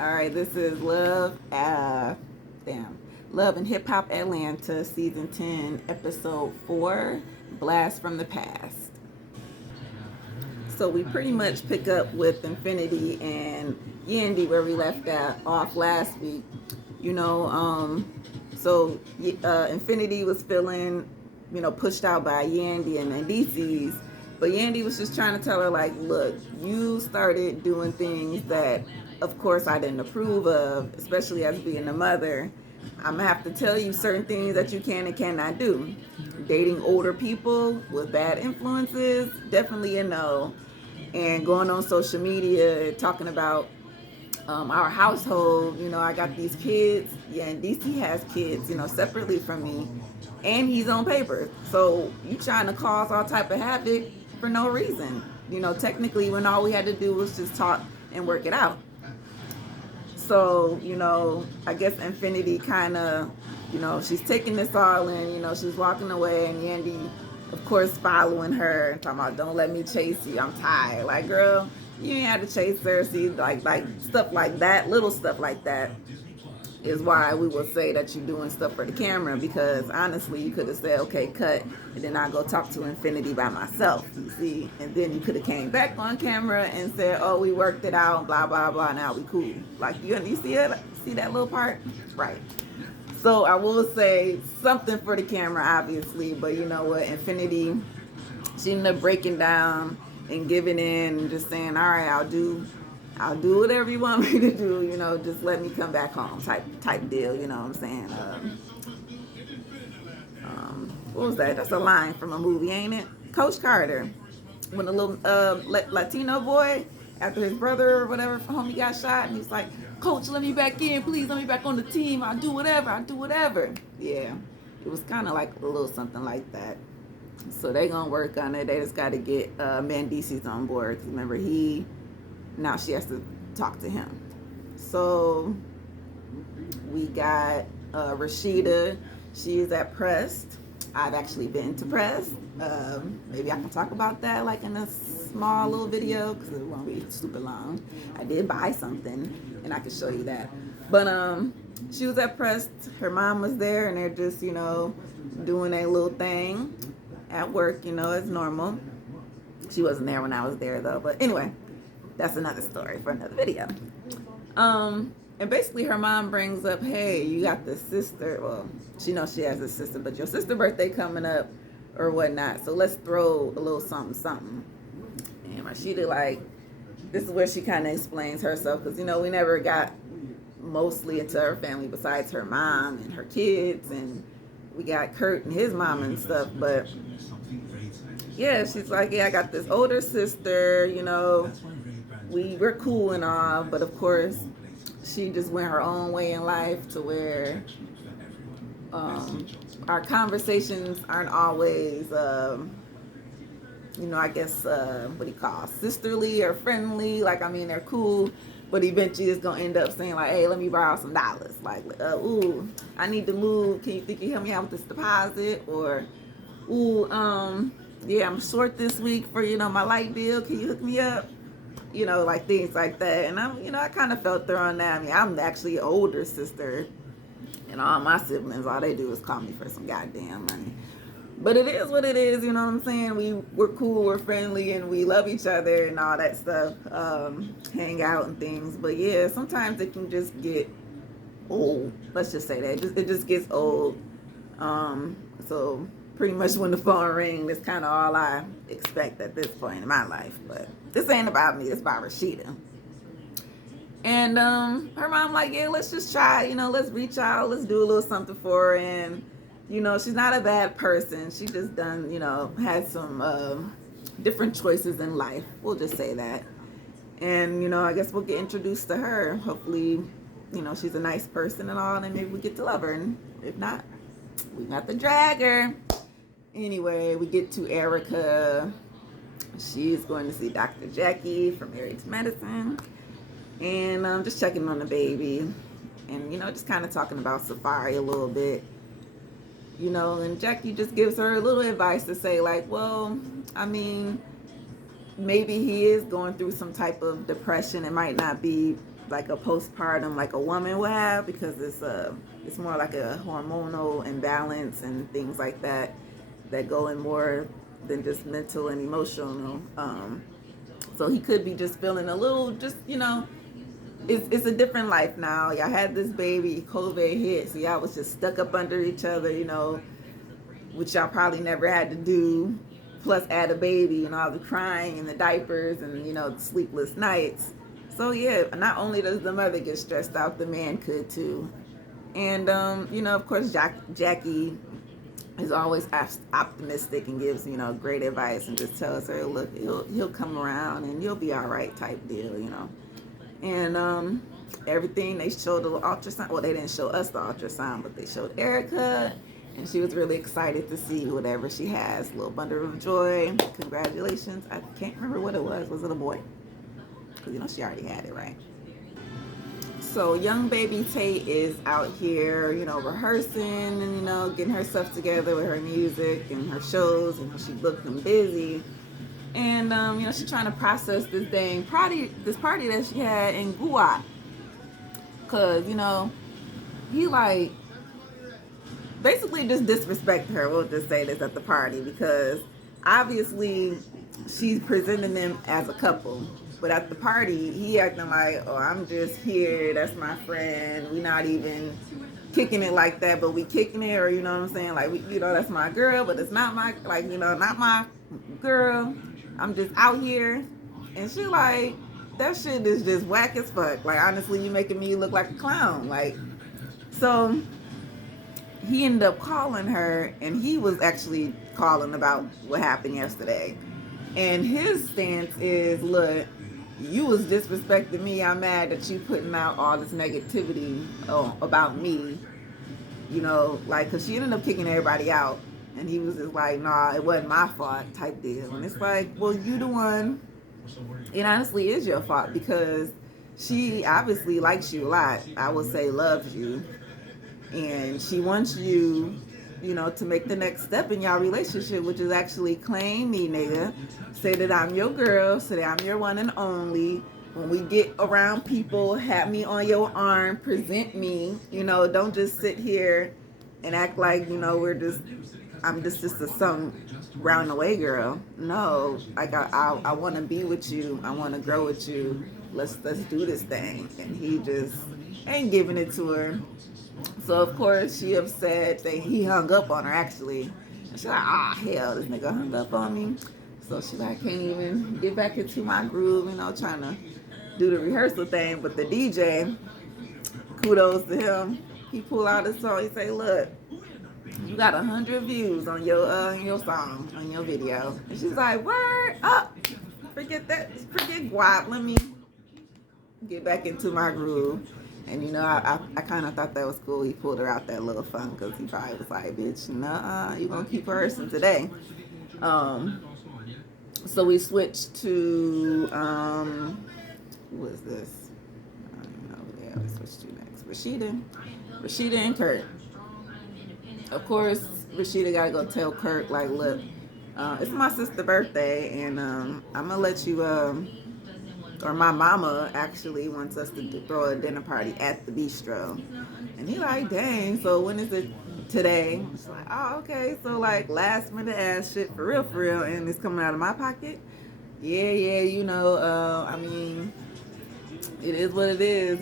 All right, this is Love and Hip Hop Atlanta, Season 10, Episode 4, Blast from the Past. So we pretty much pick up with Infinity and Yandy where we left off last week. You know, Infinity was feeling, pushed out by Yandy and DC's. But Yandy was just trying to tell her, like, look, you started doing things that, of course, I didn't approve of, especially as being a mother. I'm going to have to tell you certain things that you can and cannot do. Dating older people with bad influences, definitely a no. And going on social media, talking about our household, I got these kids. Yeah, and DC has kids, separately from me. And he's on paper. So you trying to cause all type of havoc for no reason. Technically when all we had to do was just talk and work it out. So, I guess Infinity kind of, she's taking this all in, she's walking away and Yandy, of course, following her and talking about, don't let me chase you, I'm tired. Like, girl, you ain't have to chase her. See, like stuff like that, little stuff like that is why we will say that you're doing stuff for the camera, because honestly you could have said, okay, cut, and then I go talk to Infinity by myself, you see, and then you could have came back on camera and said, oh, we worked it out, blah blah blah, now we cool. Like, you see it, see that little part, right? So I will say something for the camera, obviously, but you know what, Infinity, she ended up breaking down and giving in and just saying, all right, I'll do whatever you want me to do, just let me come back home type deal, you know what I'm saying? What was that? That's a line from a movie, ain't it? Coach Carter, when a little Latino boy, after his brother or whatever, homie got shot, and he's like, Coach, let me back in, please, let me back on the team, I'll do whatever. Yeah, it was kind of like a little something like that. So they gonna work on it. They just got to get Mandisi's on board. Remember, now she has to talk to him. So we got Rashida. She is at Pressed. I've actually been to Pressed. Maybe I can talk about that like in a small little video because it won't be super long. I did buy something and I can show you that. But she was at Pressed. Her mom was there and they're just, doing a little thing at work, as normal. She wasn't there when I was there though. But anyway, that's another story for another video. And basically her mom brings up, hey, you got the sister. Well, she knows she has a sister, but your sister's birthday coming up or whatnot. So let's throw a little something. And Rashida, like, this is where she kind of explains herself. Because, we never got mostly into her family besides her mom and her kids. And we got Kurt and his mom and stuff. But, yeah, she's like, yeah, I got this older sister, we're cool and all, but of course she just went her own way in life to where our conversations aren't always I guess sisterly or friendly. Like, they're cool, but eventually it's gonna end up saying like, hey, let me borrow some dollars, like, ooh, I need to move, can you help me out with this deposit? Or ooh, yeah, I'm short this week for my light bill, can you hook me up? Like things like that. And I kind of felt her on that. I'm actually an older sister, and all my siblings, all they do is call me for some goddamn money. But it is what it is, you know what I'm saying? We're cool, we're friendly, and we love each other and all that stuff. Hang out and things. But yeah, sometimes it can just get old. Let's just say that. It just gets old. So pretty much when the phone rings, that's kind of all I expect at this point in my life. But this ain't about me, it's about Rashida. And her mom like, yeah, let's just try, let's reach out, let's do a little something for her. And, she's not a bad person. She just done, had some different choices in life. We'll just say that. And, I guess we'll get introduced to her. Hopefully, she's a nice person and all, and maybe we get to love her. And if not, we got to drag her. Anyway, we get to Erica. She's going to see Dr. Jackie from Married to Medicine. And just checking on the baby. And, just kind of talking about Safari a little bit. And Jackie just gives her a little advice to say, like, well, maybe he is going through some type of depression. It might not be like a postpartum like a woman would have, because it's more like a hormonal imbalance and things like that that go in more than just mental and emotional. So he could be just feeling a little, just, it's a different life now. Y'all had this baby, COVID hit, so y'all was just stuck up under each other, which y'all probably never had to do. Plus add a baby and all the crying and the diapers and, the sleepless nights. So yeah, not only does the mother get stressed out, the man could too. And, of course, Jackie is always optimistic and gives, great advice and just tells her, look, he'll come around and you'll be all right type deal. And everything, they showed the ultrasound. Well, they didn't show us the ultrasound, but they showed Erica, and she was really excited to see whatever she has. A little bundle of joy. Congratulations. I can't remember what it was. Was it a boy? Because she already had it, right? So young baby Tate is out here, rehearsing and, getting her stuff together with her music and her shows, and she booked them busy. And, she's trying to process this party that she had in Guat. Because, he, basically just disrespected her. We'll just say this at the party. Because, obviously, she's presenting them as a couple. But at the party, he acting like, oh, I'm just here. That's my friend. We not even kicking it like that, but we kicking it. Or, you know what I'm saying? Like, that's my girl, but it's not my, not my girl. I'm just out here. And she like, that shit is just whack as fuck. Like, honestly, you making me look like a clown. Like, so he ended up calling her, and he was actually calling about what happened yesterday. And his stance is, look, you was disrespecting me. I'm mad that you putting out all this negativity about me. Because she ended up kicking everybody out. And he was just like, nah, it wasn't my fault type deal. And it's like, well, you the one. It honestly is your fault, because she obviously likes you a lot. I would say loves you. And she wants you, to make the next step in y'all relationship, which is actually claim me, nigga. Say that I'm your girl. Say that I'm your one and only. When we get around people, have me on your arm. Present me. Don't just sit here and act like, I'm just a some round away girl. No, like I want to be with you. I want to grow with you. Let's do this thing. And he just ain't giving it to her. So of course she upset that he hung up on her actually. And she's like, hell, this nigga hung up on me. So she like, can't even get back into my groove, trying to do the rehearsal thing. But the DJ, kudos to him. He pulled out his song. He say, look, you got 100 views on your song, on your video. And she's like, word up. Forget that. Forget guap. Let me get back into my groove. And, I kind of thought that was cool. He pulled her out that little fun, because he probably was like, bitch, nah, you going to keep rehearsing today. So we switched to, who is this? I don't know. Yeah, we switched to next. Rashida and Kurt. Of course, Rashida got to go tell Kurt, like, look, it's my sister's birthday, and I'm going to let you, or my mama actually wants us to throw a dinner party at the bistro. And he like, dang, so when is it? Today. It's like, oh, okay, so like last minute ass shit for real, and it's coming out of my pocket. Yeah, I mean, it is what it is,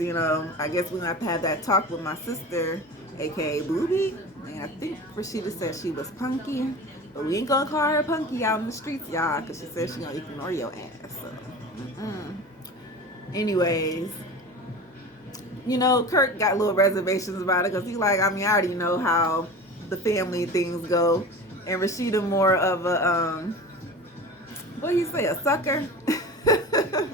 I guess we're gonna have to have that talk with my sister, aka Booby. And I think Rashida said she was punky, but we ain't gonna call her punky out in the streets, y'all, because she said she gonna ignore your ass. So, anyways, Kurt got little reservations about it, because he like, I already know how the family things go. And Rashida more of a, what do you say, a sucker?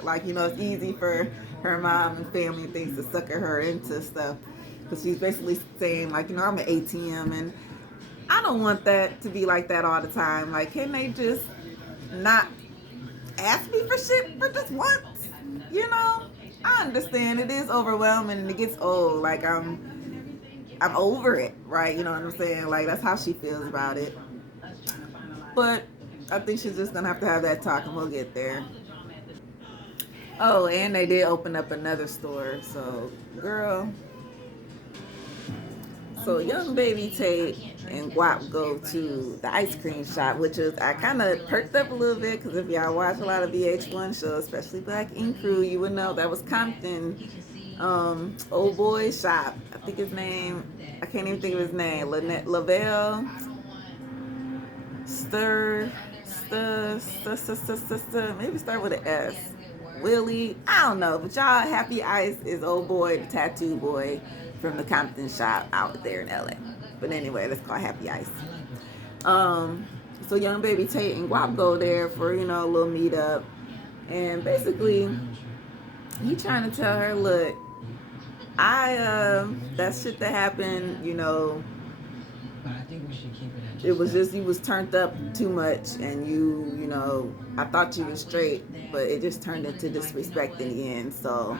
Like, it's easy for her mom and family things to sucker her into stuff. Because she's basically saying, like, I'm an ATM, and I don't want that to be like that all the time. Like, can they just not ask me for shit for just once? I understand it is overwhelming and it gets old. Like, I'm over it, right? You know what I'm saying? Like, that's how she feels about it. But I think she's just gonna have to have that talk, and we'll get there. Oh, and they did open up another store. So, girl, so young baby Tate and Guap go to the ice cream shop, which is I kind of perked up a little bit because if y'all watch a lot of VH1 shows, especially Black Ink Crew, you would know that was Compton, old boy shop. I think his name, I can't even think of his name. Lynette Lavelle, Stir, maybe start with an S. Willie, I don't know, but y'all, Happy Ice is old boy, the tattoo boy from the Compton shop out there in LA. But anyway, let's call Happy Ice. So young baby Tate and Guap go there for, a little meetup. And basically, he trying to tell her, look, that shit that happened, it was just you was turned up too much, and I thought you was straight, but it just turned into disrespect in the end. So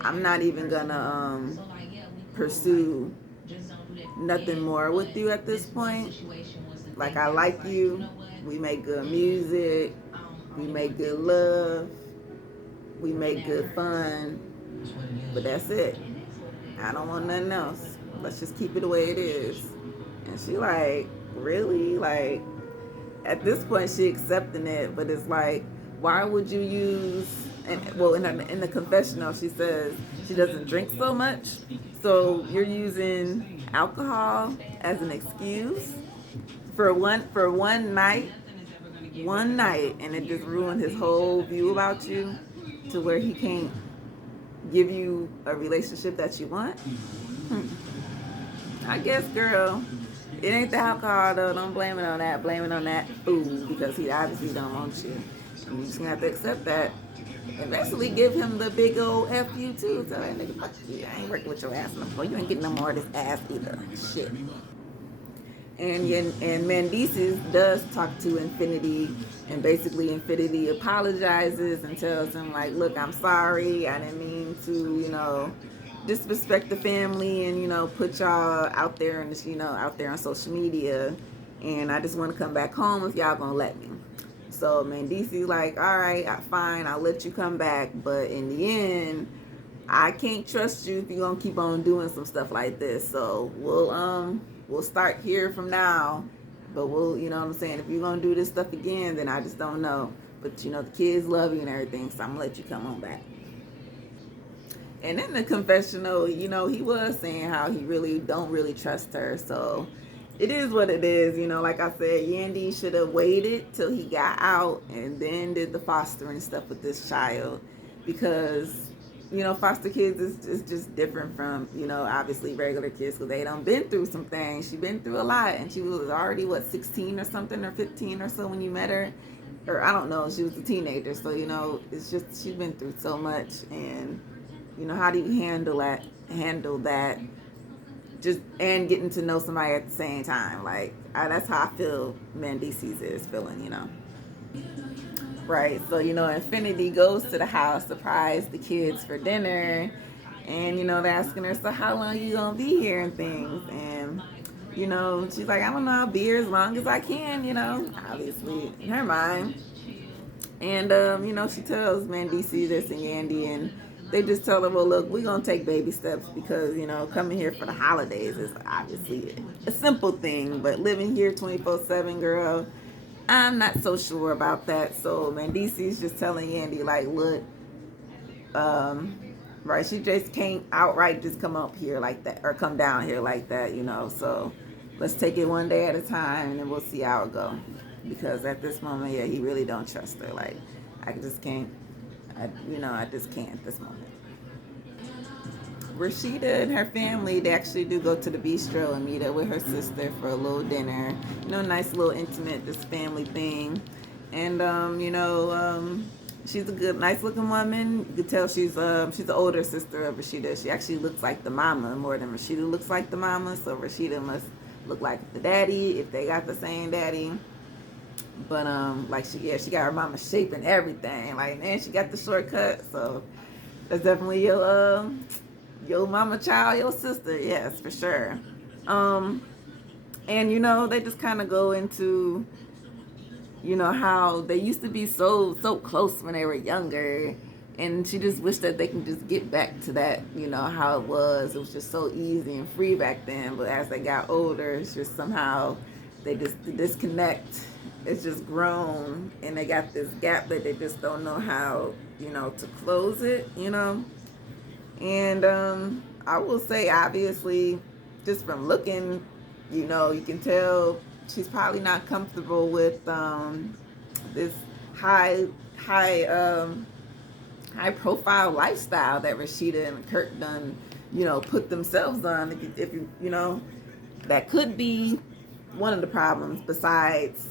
I'm not even gonna pursue nothing more with you at this point. Like, I like you, we make good music, we make good love, we make good fun, but that's it. I don't want nothing else. Let's just keep it the way it is. And she like, really? Like, at this point she accepting it, but it's like, why would you use, and well, in the confessional she says she doesn't drink so much, so you're using alcohol as an excuse for one night, and it just ruined his whole view about you to where he can't give you a relationship that you want. I guess, girl, it ain't the alcohol though. Don't blame it on that. Blame it on that food, because he obviously don't want you. And you just gonna have to accept that. And basically give him the big old F you too. Tell that nigga, fuck you. I ain't working with your ass no more. You ain't getting no more of this ass either. Shit. And Mendices does talk to Infinity, and basically Infinity apologizes and tells him like, look, I'm sorry. I didn't mean to, disrespect the family and put y'all out there and out there on social media, and I just want to come back home if y'all gonna let me. So Mendices like, all right, fine, I'll let you come back, but in the end, I can't trust you if you're gonna keep on doing some stuff like this. So we'll start here from now, but we'll, what I'm saying, if you're gonna do this stuff again, then I just don't know. But the kids love you and everything, so I'm gonna let you come on back. And in the confessional, he was saying how he really don't really trust her. So it is what it is. Like I said, Yandy should have waited till he got out and then did the fostering stuff with this child, because foster kids is just different from, obviously regular kids, because they done been through some things. She been through a lot, and she was already, 16 or something, or 15 or so when you met her. Or I don't know, she was a teenager. So, it's just, she's been through so much. And, how do you handle that, just, and getting to know somebody at the same time? Like, that's how I feel Mendices is feeling, Right, so Infinity goes to the house, surprise the kids for dinner, and they're asking her, so how long you gonna be here and things, and she's like, I don't know, I'll be here as long as I can, obviously in her mind. And she tells Mendices this and Yandy, and they just tell her, well, look, we're gonna take baby steps, because coming here for the holidays is obviously a simple thing, but living here 24/7, girl, I'm not so sure about that. So Mendices just telling Yandy like, look, right, she just can't outright just come up here like that, or come down here like that, so let's take it one day at a time, and then we'll see how it go. Because at this moment, yeah, he really don't trust her. Like, I just can't, I just can't at this moment. Rashida and her family, they actually do go to the bistro and meet up with her sister for a little dinner. Nice little intimate, this family thing. And, she's a good, nice looking woman. You could tell she's the older sister of Rashida. She actually looks like the mama more than Rashida looks like the mama. So Rashida must look like the daddy if they got the same daddy. But, she got her mama's shape and everything. Like, and she got the shortcut. So that's definitely your mama child, your sister, yes, for sure. And they just kind of go into how they used to be so close when they were younger, And she just wished that they can just get back to that, how it was. It was just so easy and free back then. But as they got older, it's just somehow the disconnect. It's just grown, and they got this gap that they just don't know how, to close it, And I will say, obviously, just from looking, you can tell she's probably not comfortable with this high profile lifestyle that Rashida and Kurt done, put themselves on. If you, that could be one of the problems, besides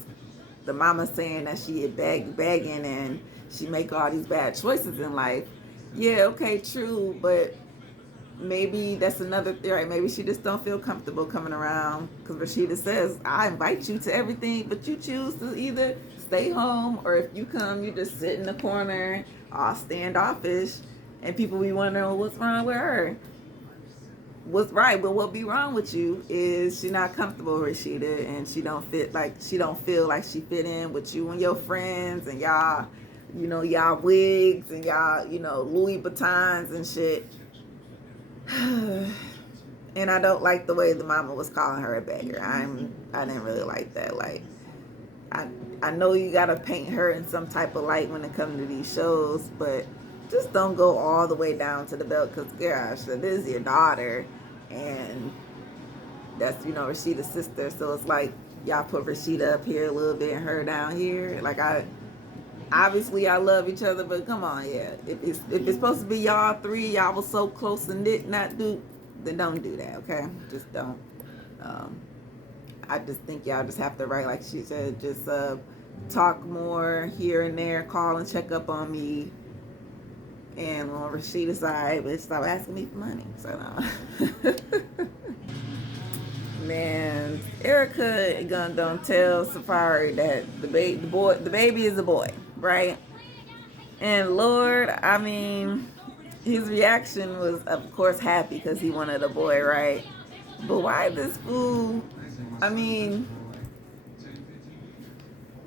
the mama saying that she is begging and she make all these bad choices in life. Yeah, okay, true, but maybe that's another theory. Maybe she just don't feel comfortable coming around, because Rashida says, I invite you to everything, but you choose to either stay home, or if you come, you just sit in the corner, all standoffish, and people be wondering what's wrong with her. What's right, but what be wrong with you is she not comfortable with Rashida, and she don't feel like she fit in with you and your friends, and y'all, y'all wigs and y'all, Louis Vuittons and shit. And I don't like the way the mama was calling her a beggar. I didn't really like that. Like, I know you gotta paint her in some type of light when it comes to these shows, but just don't go all the way down to the belt, because gosh, that is your daughter, and that's, Rashida's sister. So it's like y'all put Rashida up here a little bit and her down here. Like, obviously I love each other, but come on, yeah. If it's supposed to be y'all three, y'all was so close and did not do, then don't do that, okay? Just don't. I just think y'all just have to, right, like she said, just talk more here and there, call and check up on me. And on Rashida's side, but stop asking me for money. So no. Man, Erica don't tell Safari that the baby is a boy, right? And Lord, I mean, his reaction was, of course, happy because he wanted a boy, right? But why this fool? I mean,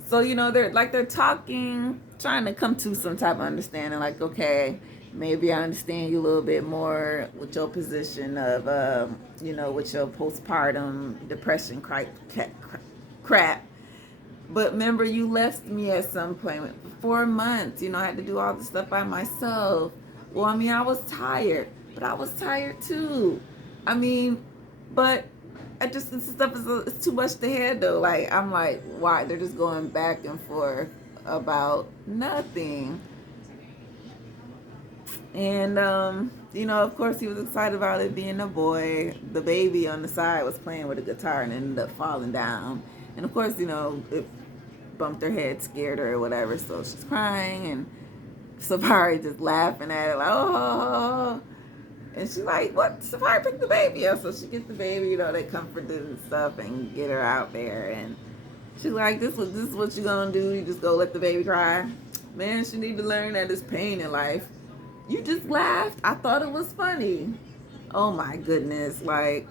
so they're talking, trying to come to some type of understanding. Like, okay, maybe I understand you a little bit more with your position of, with your postpartum depression crap. But remember, you left me at some point, 4 months. I had to do all this stuff by myself. Well, I mean, I was tired, but I was tired too. I mean, but this stuff is too much to handle. Like, I'm like, why? They're just going back and forth about nothing. And, of course, he was excited about it being a boy. The baby on the side was playing with a guitar and ended up falling down. And, of course, it bumped her head, scared her or whatever. So she's crying, and Safari just laughing at it like, oh. And she's like, what? Safari picked the baby up. So she gets the baby, they comforted and stuff and get her out there. And she's like, this is what you gonna do? You just go let the baby cry? Man, she need to learn that it's pain in life. You just laughed. I thought it was funny. Oh my goodness. Like,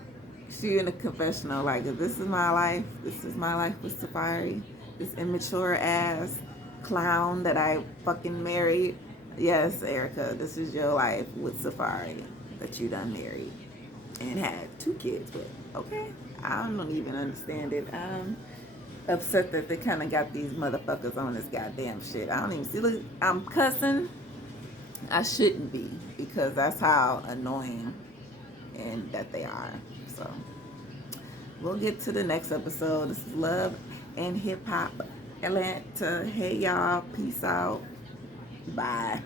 she in a confessional, like, this is my life. This is my life with Safari. This immature ass clown that I fucking married. Yes, Erica, this is your life with Safari that you done married and had 2 kids with. Okay? I don't even understand it. I'm upset that they kind of got these motherfuckers on this goddamn shit. I don't even see. Look, I'm cussing. I shouldn't be, because that's how annoying and that they are. So we'll get to the next episode. This is Love and Hip Hop Atlanta. Hey y'all, peace out. Bye.